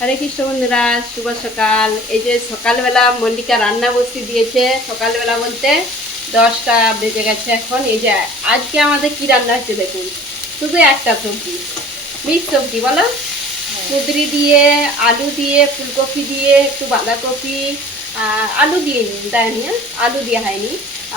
হরে কৃষ্ণ বন্ধুরা, শুভ সকাল। এই যে সকালবেলা মল্লিকা রান্না বসিয়ে দিয়েছে। সকালবেলা বলতে 10টা বেজে গেছে এখন। এই যে আজকে আমাদের কি রান্না হচ্ছে দেখুন, শুধু একটা সবজি, মিক্স সবজি বলো, কুঁদরি দিয়ে, আলু দিয়ে, ফুলকপি দিয়ে, একটু বাঁধাকপি, আলু দিয়ে দেয়নি, আলু দিয়ে হয়নি,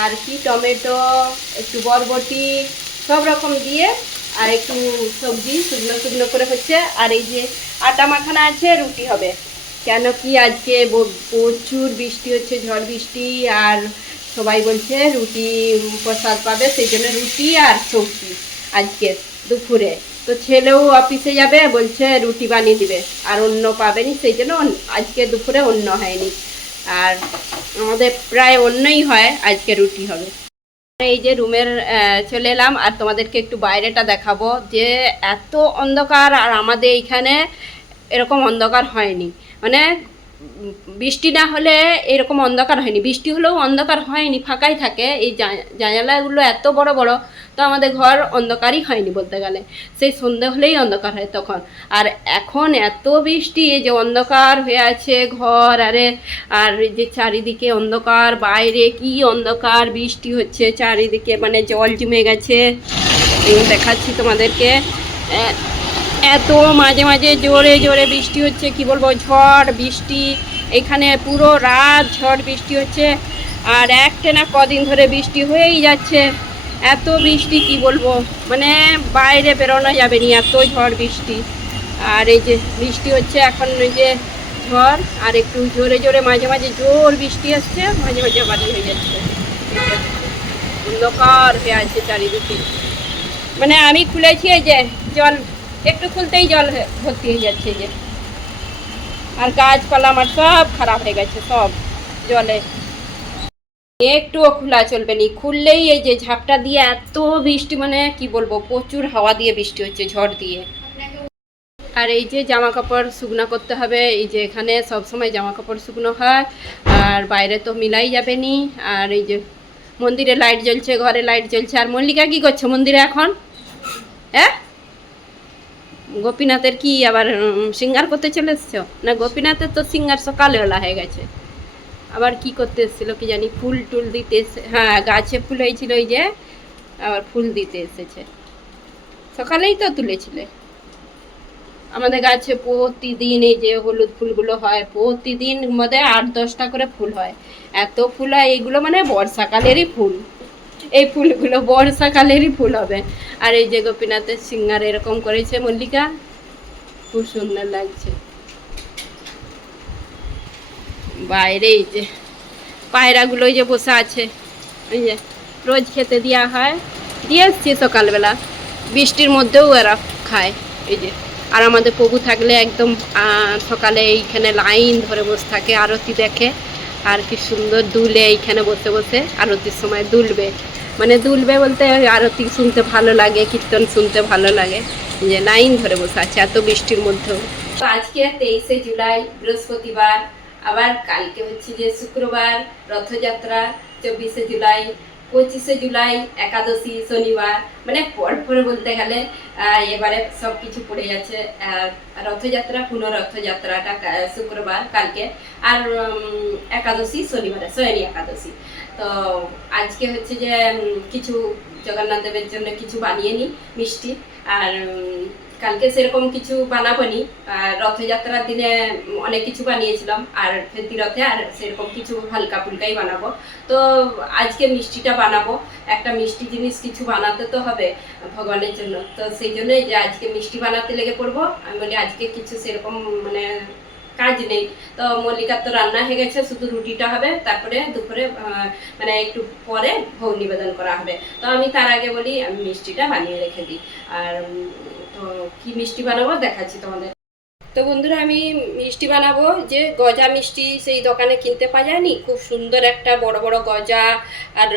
আর কি টমেটো, একটু বরবটি, সব রকম দিয়ে, আর একটু সবজি শুকনো শুকনো করে হচ্ছে। আর এই যে আটা মাখানা আছে, রুটি হবে। কেন কি আজকে প্রচুর বৃষ্টি হচ্ছে, ঝড় বৃষ্টি, আর সবাই বলছে রুটি প্রসাদ পাবে, সেই জন্য রুটি আর সবজি আজকে দুপুরে। তো ছেলেও অফিসে যাবে, বলছে রুটি বানিয়ে দিবে, আর অন্য পাবেনি, সেই জন্য আজকে দুপুরে অন্য হয়নি। আর আমাদের প্রায় অন্যই হয়, আজকে রুটি হবে। এই যে রুমের চলে এলাম, আর তোমাদেরকে একটু বাইরেটা দেখাবো যে এত অন্ধকার। আর আমাদের এইখানে এরকম অন্ধকার হয়নি, মানে বৃষ্টি না হলে এরকম অন্ধকার হয়নি, বৃষ্টি হলেও অন্ধকার হয়নি, ফাঁকাই থাকে। এই জানালাগুলো এত বড় বড়, তো আমাদের ঘর অন্ধকারই হয়নি বলতে গেলে। সেই সন্ধে হলেই অন্ধকার হয় তখন। আর এখন এত বৃষ্টি যে অন্ধকার হয়ে আছে ঘর, আর যে চারিদিকে অন্ধকার, বাইরে কি অন্ধকার, বৃষ্টি হচ্ছে চারিদিকে, মানে জল জমে গেছে। দেখাচ্ছি তোমাদেরকে, এত মাঝে মাঝে জোরে জোরে বৃষ্টি হচ্ছে, কি বলবো, ঝড় বৃষ্টি। এখানে পুরো রাত ঝড় বৃষ্টি হচ্ছে, আর একটানা কদিন ধরে বৃষ্টি হয়েই যাচ্ছে। এত বৃষ্টি কি বলবো, মানে বাইরে বেরোনো যাবে না, এত ঝড় বৃষ্টি। আর এই যে বৃষ্টি হচ্ছে এখন, ওই যে ঝড়, আর একটু জোরে জোরে মাঝে মাঝে জোর বৃষ্টি আসছে, মাঝে মাঝে বাড়ি হয়ে যাচ্ছে। অন্ধকার হয়ে আছে চারিদিকে, মানে আমি খুলেছি, এই যে জল একটু খুলতেই জল ভর্তি হয়ে যাচ্ছে যে। আর গাছপালা আমার সব খারাপ হয়ে গেছে, সব জলে। একটুও খোলা চলবে না, খুললেই এই যে ঝাপটা দিয়ে এত বৃষ্টি, মানে কি বলবো, প্রচুর হাওয়া দিয়ে বৃষ্টি হচ্ছে, ঝড় দিয়ে। আর এই যে জামা কাপড় শুকনো করতে হবে, এই যে এখানে সব সময় জামা কাপড় শুকনো হয়, আর বাইরে তো মিলাই যাবে নি। আর এই যে মন্দিরে লাইট জ্বলছে, ঘরে লাইট জ্বলছে। আর মল্লিকা কি করছে মন্দিরে এখন? হ্যাঁ, গোপীনাথের কি আবার সিঙ্গার করতে চলে এসছো? না, গোপীনাথের তো সিঙ্গার সকালবেলা হয়ে গেছে, আবার কি করতে এসেছিল কি জানি, ফুল টুল দিতে এসে, হ্যাঁ গাছে ফুল হয়েছিল, ওই যে আবার ফুল দিতে এসেছে। সকালেই তো তুলেছিলে। আমাদের গাছে প্রতিদিন এই যে হলুদ ফুলগুলো হয়, প্রতিদিন মধ্যে 8-10টা করে ফুল হয়। এত ফুল হয়, এইগুলো মানে বর্ষাকালেরই ফুল, এই ফুলগুলো বর্ষাকালেরই ফুল হবে। আর এই যে গোপীনাথের সিঙ্গার এরকম করেছে মল্লিকা, খুব সুন্দর লাগছে। বাইরে এই যে পায়রাগুলো যে বসে আছে, ওই যে রোজ খেতে দেওয়া হয়, দিয়ে এসছি সকালবেলা, বৃষ্টির মধ্যেও এরা খায়। এই যে, আর আমাদের প্রভু থাকলে একদম সকালে এইখানে লাইন ধরে বসে থাকে, আরতি দেখে। আর কি সুন্দর দুলে এইখানে বসে বসে, আরতির সময় দুলবে, মানে দুলবে বলতে আরতি শুনতে ভালো লাগে, কীর্তন শুনতে ভালো লাগে। যে লাইন ধরে বসে আছে এত বৃষ্টির মধ্যেও। তো আজকে 23শে জুলাই বৃহস্পতিবার, আবার কালকে হচ্ছে যে শুক্রবার, রথযাত্রা 24শে জুলাই, 25শে জুলাই একাদশী শনিবার, মানে পর বলতে গেলে এবারে সব কিছু পড়ে যাচ্ছে। রথযাত্রা, পুনঃরথযাত্রাটা শুক্রবার কালকে, আর একাদশী শনিবারে, শয়নী একাদশী। তো আজকে হচ্ছে যে কিছু জগন্নাথ দেবের জন্য কিছু বানিয়ে নিই মিষ্টি, আর কালকে সেরকম কিছু বানাবো নি। রথযাত্রার দিনে অনেক কিছু বানিয়েছিলাম, আর ফেরতি রথে আর সেরকম কিছু হালকা ফুলকাই বানাবো। তো আজকে মিষ্টিটা বানাবো, একটা মিষ্টি জিনিস কিছু বানাতে তো হবে ভগবানের জন্য। তো সেই জন্যই যে আজকে মিষ্টি বানাতে লেগে পড়বো। আমি বলি আজকে কিছু সেরকম মানে কাজ নেই। তো মল্লিকার তো রান্না হয়ে গেছে, শুধু রুটিটা হবে, তারপরে দুপুরে মানে একটু পরে ভোগ নিবেদন করা হবে। তো আমি তার আগে বলি আমি মিষ্টিটা বানিয়ে রেখে দিই। আর তো কি মিষ্টি বানাবো দেখাচ্ছি তোমাদের। তো বন্ধুরা, আমি মিষ্টি বানাবো যে গজা মিষ্টি, সেই দোকানে কিনতে পাওয়া যায়নি, খুব সুন্দর একটা বড় বড় গজা, আর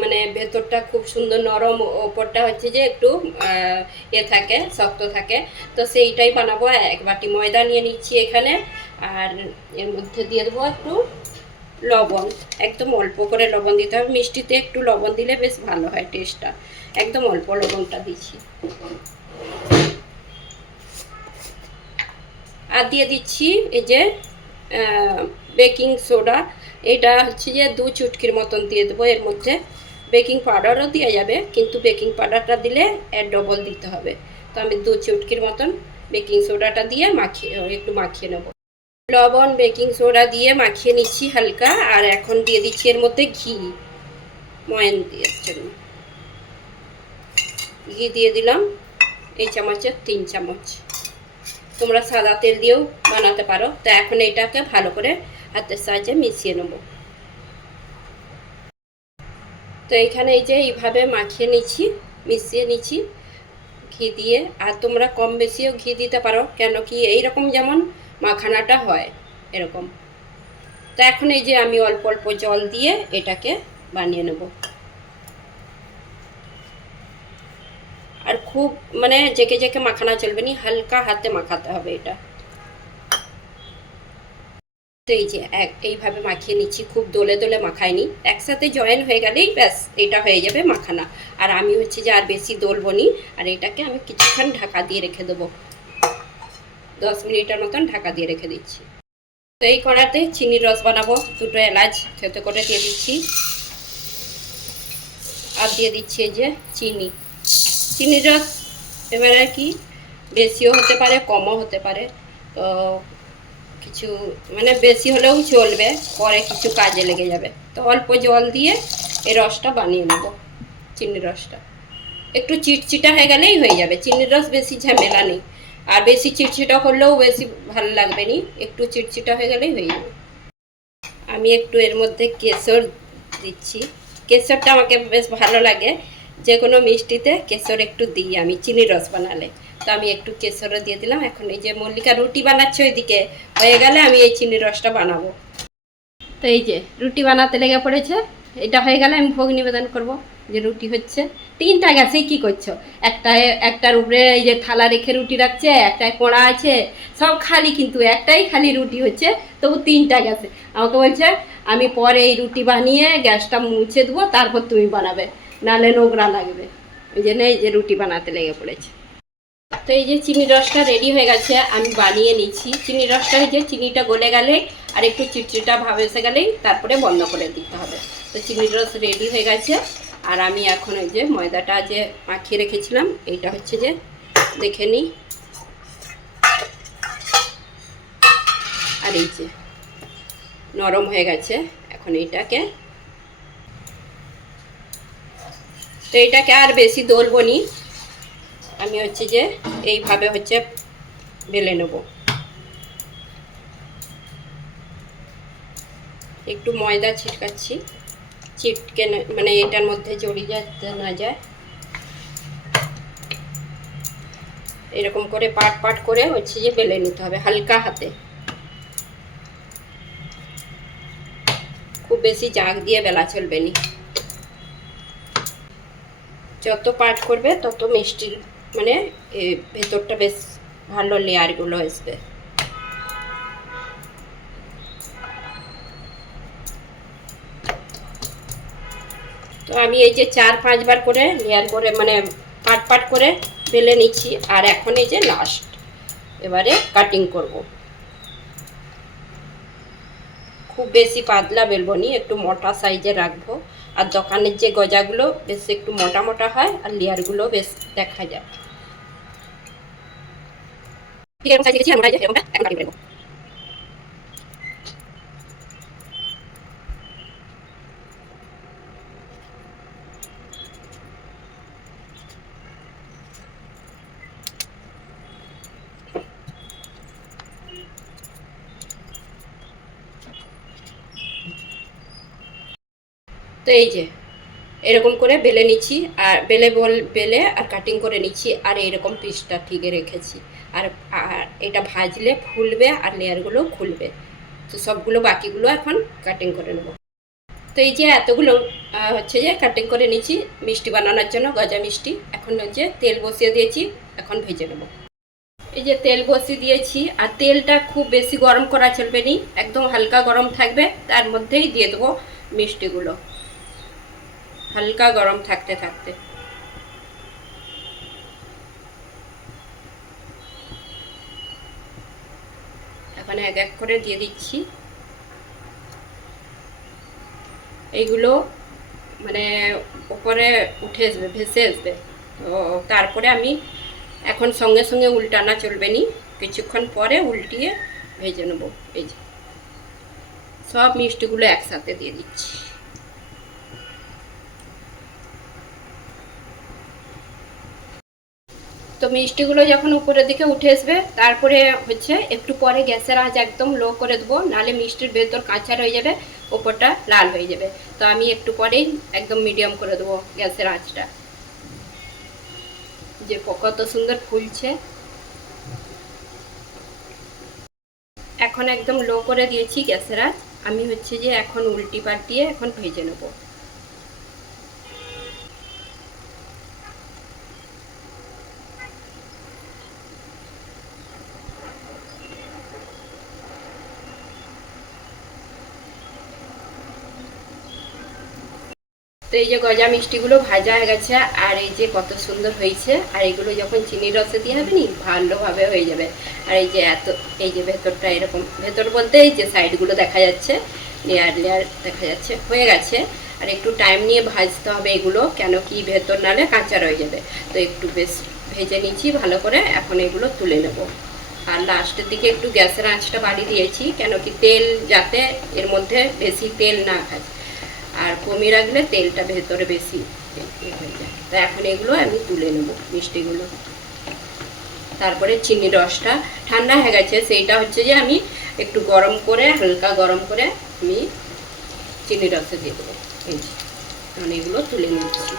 মানে ভেতরটা খুব সুন্দর নরম, ওপরটা হচ্ছে যে একটু থাকে, শক্ত থাকে। তো সেইটাই বানাবো। 1 বাটি ময়দা নিয়ে নিচ্ছি এখানে, আর এর মধ্যে দিয়ে দেবো একটু লবণ, একদম অল্প করে লবণ দিতে হবে। মিষ্টিতে একটু লবণ দিলে বেশ ভালো হয় টেস্টটা, একদম অল্প লবণটা দিচ্ছি। আর দিয়ে দিচ্ছি এই যে বেকিং সোডা। এটা হচ্ছে যে 2 চুটকির মতন দিয়ে দেবো এর মধ্যে। বেকিং পাউডারও দেওয়া যাবে, কিন্তু বেকিং পাউডারটা দিলে এর ডবল দিতে হবে। তো আমি 2 চুটকির মতন বেকিং সোডাটা দিয়ে একটু মাখিয়ে নেব। লবণ, বেকিং সোডা দিয়ে মাখিয়ে নিচ্ছি হালকা। আর এখন দিয়ে দিচ্ছি এর মধ্যে ঘি, ময়ান দেওয়ার জন্য ঘি দিয়ে দিলাম এই চামচের 3 চামচ। তোমরা সাদা তেল দিয়েও বানাতে পারো। তো এখন এটাকে ভালো করে হাতের সাহায্যে মিশিয়ে নেব। তো এখানে এই যে এইভাবে মাখিয়ে নিচ্ছি, মিশিয়ে নিচ্ছি ঘি দিয়ে। আর তোমরা কম বেশিও ঘি দিতে পারো, কেন কি এইরকম যেমন মাখানাটা হয় এরকম। তো এখন এই যে আমি অল্প অল্প জল দিয়ে এটাকে বানিয়ে নেব। আর খুব মানে জেকে জেকে মাখানা চলবে না, হালকা হাতে মাখাতে হবে এটা। তো এই যে এইভাবে মাখিয়ে নিচ্ছি, খুব দোলে দোলে মাখাইনি, একসাথে জয়েন হয়ে গেলেই ব্যাস এটা হয়ে যাবে মাখানা। আর আমি হচ্ছে যে আর বেশি দোলবো নি। আর এটাকে আমি কিছুক্ষণ ঢাকা দিয়ে রেখে দেবো, 10 মিনিটের মতন ঢাকা দিয়ে রেখে দিচ্ছি। তো এই কড়াতে চিনির রস বানাবো, 2টো এলাচ থেতো করে দিয়ে দিচ্ছি। আর দিয়ে দিচ্ছি এই যে চিনির রস। এবারে কি বেশিও হতে পারে কমও হতে পারে, তো কিছু মানে বেশি হলেও চলবে, পরে কিছু কাজে লেগে যাবে। তো অল্প জল দিয়ে এই রসটা বানিয়ে নেব। চিনির রসটা একটু চিটচিটা হয়ে গেলেই হয়ে যাবে। চিনির রস বেশি ঝামেলা নেই, আর বেশি চিটচিটা করলেও বেশি ভালো লাগবে না, একটু চিটচিটা হয়ে গেলেই হয়ে যাবে। আমি একটু এর মধ্যে কেশর দিচ্ছি। কেশরটা আমাকে বেশ ভালো লাগে, যে কোনো মিষ্টিতে কেশর একটু দিই আমি চিনির রস বানালে। তো আমি একটু কেশরও দিয়ে দিলাম। এখন এই যে মল্লিকা রুটি বানাচ্ছে ওইদিকে, হয়ে গেলে আমি এই চিনির রসটা বানাবো। তো এই যে রুটি বানাতে লেগে পড়েছে, এটা হয়ে গেলে আমি ভোগ নিবেদন করব। যে রুটি হচ্ছে 3টা গ্যাসে কি করছো, একটার উপরে এই যে থালা রেখে রুটি রাখছে, একটায় কড়া আছে, সব খালি, কিন্তু একটাই খালি রুটি হচ্ছে, তবু 3টা গ্যাসে। আমাকে বলছে আমি পরে এই রুটি বানিয়ে গ্যাসটা মুছে দেবো, তারপর তুমি বানাবে, নালে নোংরা লাগবে। ওই জন্য এই যে রুটি বানাতে লেগে পড়েছে। তো এই যে চিনির রসটা রেডি হয়ে গেছে, আমি বানিয়ে নিচ্ছি। চিনির রসটা এই যে চিনিটা গলে গেলে আর একটু চিটচিটা ভাব এসে গেলেই তারপরে বন্ধ করে দিতে হবে। তো চিনির রস রেডি হয়ে গেছে। আর আমি এখন ওই যে ময়দাটা যে মাখিয়ে রেখেছিলাম, এইটা হচ্ছে যে দেখে নিই। আর এই যে নরম হয়ে গেছে। এখন এইটাকে আর বেশি দোলবো নি, আমি হচ্ছে যে এইভাবে হচ্ছে বেলে নেব। একটু ময়দা ছিটকাচ্ছি, চিটকে মানে এটার মধ্যে জড়িয়ে যেতে না যায়। এরকম করে পাট করে হচ্ছে যে বেলে নিতে হবে হালকা হাতে, খুব বেশি জাগ দিয়ে বেলা চলবে না। যত পাট করবে তত মিষ্টির মানে ভেতরটা বেশ ভালো লেয়ারগুলো আসবে। তো আমি এই যে 4-5 বার করে লেয়ার করে মানে পাট করে বেলে নিচ্ছি। আর এখন এই যে লাস্ট এবারে কাটিং করব। খুব বেশি পাতলা বেলবো নি, একটু মোটা সাইজে রাখবো। আর দোকানের যে গজাগুলো বেশ একটু মোটা মোটা হয়, আর লেয়ারগুলো বেশ দেখা যায়। ঠিক আছে, সাইজ দিয়েছি আমরা, এই যে এরকমটা এখন কাটিং করব। তো এই যে এরকম করে বেলে নিচ্ছি, আর বেলে আর কাটিং করে নিচ্ছি। আর এইরকম পিসটা ঠিকই রেখেছি। আর এটা ভাজলে ফুলবে আর লেয়ারগুলো খুলবে। তো সবগুলো বাকিগুলো এখন কাটিং করে নেব। তো এই যে এতগুলো হচ্ছে যে কাটিং করে নিচ্ছি মিষ্টি বানানোর জন্য, গজা মিষ্টি। এখন হচ্ছে তেল বসিয়ে দিয়েছি, এখন ভেজে নেব। এই যে তেল বসিয়ে দিয়েছি, আর তেলটা খুব বেশি গরম করা চলবে না, একদম হালকা গরম থাকবে। তার মধ্যেই দিয়ে দেবো মিষ্টিগুলো, হালকা গরম থাকতে থাকতে। এখন এক এক করে দিয়ে দিচ্ছি। এইগুলো মানে উপরে উঠে আসবে, ভেসে আসবে। তো তারপরে আমি এখন সঙ্গে সঙ্গে উল্টানা চলবে নি, কিছুক্ষণ পরে উল্টিয়ে ভেজে নেব। এই যে সব মিষ্টিগুলো একসাথে দিয়ে দিচ্ছি। তো মিষ্টিগুলো যখন উপরের দিকে উঠে আসবে, তারপরে হচ্ছে একটু পরে গ্যাসের আঁচ একদম লো করে দেবো, নাহলে মিষ্টির ভেতর কাঁচা রয়ে যাবে, ওপরটা লাল হয়ে যাবে। তো আমি একটু পরেই একদম মিডিয়াম করে দেবো গ্যাসের আঁচটা। যে কত সুন্দর ফুলছে। এখন একদম লো করে দিয়েছি গ্যাসের আঁচ। আমি হচ্ছে যে এখন উল্টি পাল্টিয়ে এখন ভেজে নেবো। তো এই যে গজা মিষ্টিগুলো ভাজা হয়ে গেছে, আর এই যে কত সুন্দর হয়েছে। আর এগুলো যখন চিনির রসে দিয়ে হবে নি, ভালোভাবে হয়ে যাবে। আর এই যে এই যে ভেতরটা এরকম, ভেতর বলতে এই যে সাইডগুলো দেখা যাচ্ছে, লেয়ার লেয়ার দেখা যাচ্ছে, হয়ে গেছে। আর একটু টাইম নিয়ে ভাজতে হবে এগুলো, কেন কি ভেতর নালে কাঁচা রয়ে যাবে। তো একটু বেশ ভেজে নিচ্ছি ভালো করে। এখন এগুলো তুলে নেব। আর লাস্টের দিকে একটু গ্যাসের আঁচটা বাড়িয়ে দিয়েছি, কেন কি তেল যাতে এর মধ্যে বেশি তেল না খায়, আর কমিয়ে রাখলে তেলটা ভেতরে বেশি হয়ে যায়। তো এখন এগুলো আমি তুলে নেব মিষ্টিগুলো। তারপরে চিনি রসটা ঠান্ডা হয়ে গেছে, সেইটা হচ্ছে যে আমি একটু গরম করে, হালকা গরম করে আমি চিনি রসে দিয়ে দেবো। এই যে এখন এগুলো তুলে নিচ্ছি।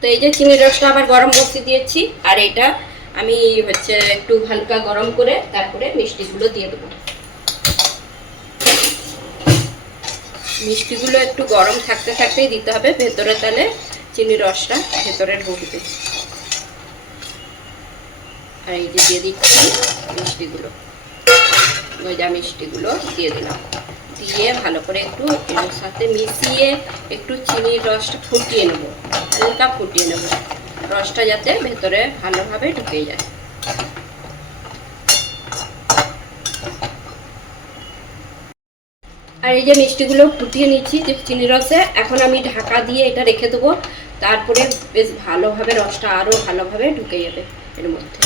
তো এই যে চিনি রসটা আবার গরম বসিয়ে দিয়েছি, আর এটা আমি হচ্ছে একটু হালকা গরম করে তারপরে মিষ্টিগুলো দিয়ে দেবো। মিষ্টিগুলো একটু গরম থাকতে থাকতেই দিতে হবে ভেতরে, তাহলে চিনি রসটা ভেতরে ঢুকবে। আর এই যে দিয়ে দিচ্ছি মিষ্টিগুলো, গজা মিষ্টিগুলো দিয়ে দিলাম। দিয়ে ভালো করে একটু এর সাথে মিশিয়ে একটু চিনির রসটা ফুটিয়ে নেব, হালকা ফুটিয়ে নেব, রসটা যাতে ভেতরে ভালোভাবে ঢুকে যায়। আর এই যে মিষ্টিগুলো ফুটিয়ে নিচ্ছি যে চিনি রসে, এখন আমি ঢাকা দিয়ে এটা রেখে দেবো। তারপরে বেশ ভালোভাবে রসটা আরও ভালোভাবে ঢুকে যাবে এর মধ্যে।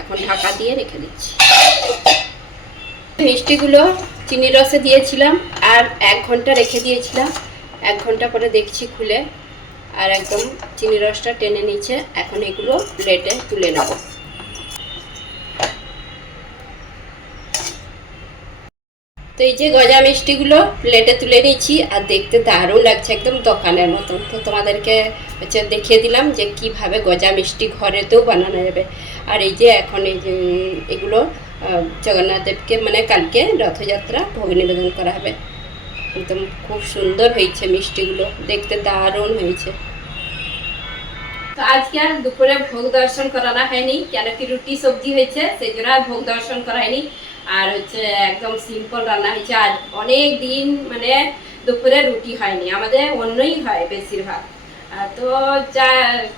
এখন ঢাকা দিয়ে রেখে দিচ্ছি। মিষ্টিগুলো চিনি রসে দিয়েছিলাম আর 1 ঘন্টা রেখে দিয়েছিলাম। 1 ঘন্টা পরে দেখছি খুলে, আর একদম চিনি রসটা টেনে নিচ্ছে। এখন এগুলো প্লেটে তুলে নেব। তো এই যে গজা মিষ্টিগুলো প্লেটে তুলে নিচ্ছি, আর দেখতে দারুণ লাগছে, একদম দোকানের মতন। তো তোমাদেরকে হচ্ছে দেখিয়ে দিলাম যে কিভাবে গজা মিষ্টি ঘরেতেও বানানো যাবে। আর এই যে এখন এই যে এগুলো জগন্নাথ দেবকে মানে কালকে রথযাত্রা ভোগ নিবেদন করা হবে। একদম খুব সুন্দর হয়েছে মিষ্টিগুলো, দেখতে দারুণ হয়েছে। তো আজকে আর দুপুরে ভোগ দর্শন করানো হয়নি, কেন কি রুটি সবজি হয়েছে, সেই জন্য আর ভোগ দর্শন করা হয়নি। আর হচ্ছে একদম সিম্পল রান্না হয়েছে। আর অনেক দিন মানে দুপুরে রুটি হয়নি, আমাদের অন্যই হয় বেশিরভাগ। তো যা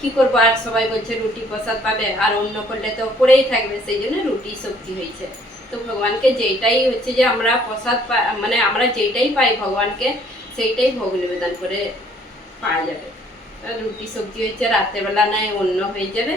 কি করবো, আর সবাই বলছে রুটি প্রসাদ পাবে, আর অন্য করলে তো পড়েই থাকবে, সেই জন্য রুটি সবজি হয়েছে। তো ভগবানকে যেইটাই হচ্ছে যে আমরা প্রসাদ মানে আমরা যেইটাই পাই ভগবানকে, সেইটাই ভোগ নিবেদন করে পাওয়া যাবে। রুটি সবজি হয়েছে, রাতের বেলা নয় অন্য হয়ে যাবে।